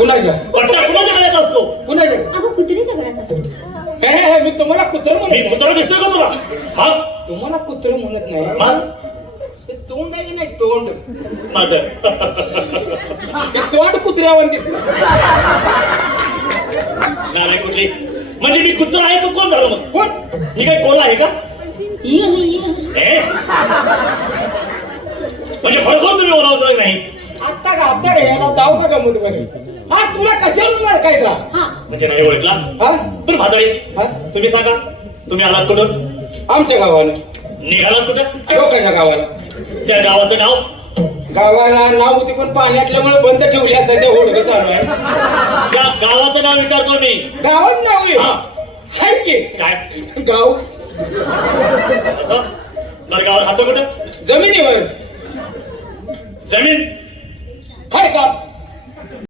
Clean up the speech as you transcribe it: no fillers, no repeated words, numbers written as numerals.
कुणाच्या पट्टा कुणाच्या गळ्यात असतो? कुणाच्या अगं कुत्रीच्या घरात असतो. मी तुम्हाला कुत्र मी म्हणत कुत्रा दिसतोय का तुला? हा तुम्हाला कुत्र म्हणत नाही मग? ते तोंड आहे की नाही तोंड माझं ते तोंड कुत्र्यावर दिसत नाही कुठली म्हणजे मी कुत्रा आहे तो कोण झालं मग? कोण मी काय कोण आहे का? हे? म्हणजे खरोखर तुम्ही ओळखलं नाही आता का याला जाऊ का गमत बरे हा तुला कशाला काय का हा म्हणजे नाही ओळखला हा बरं म्हातारी हा? तुम्ही सांगा तुम्ही आलात कुठून? आमच्या गावानं निघालात कुठं? लोकांच्या गावाला त्या गावाचं नाव? गावाला नाव होती पण पाण्यातल्यामुळे बंद ठेवली असतात ते होडगं चालू आहे त्या गावाचं नाव विचारतो मी. गावात नाव आहे हा. हाय की काय गाव असं? बरं गावात राहतो कुठं? जमिनीवर जमीन हाय का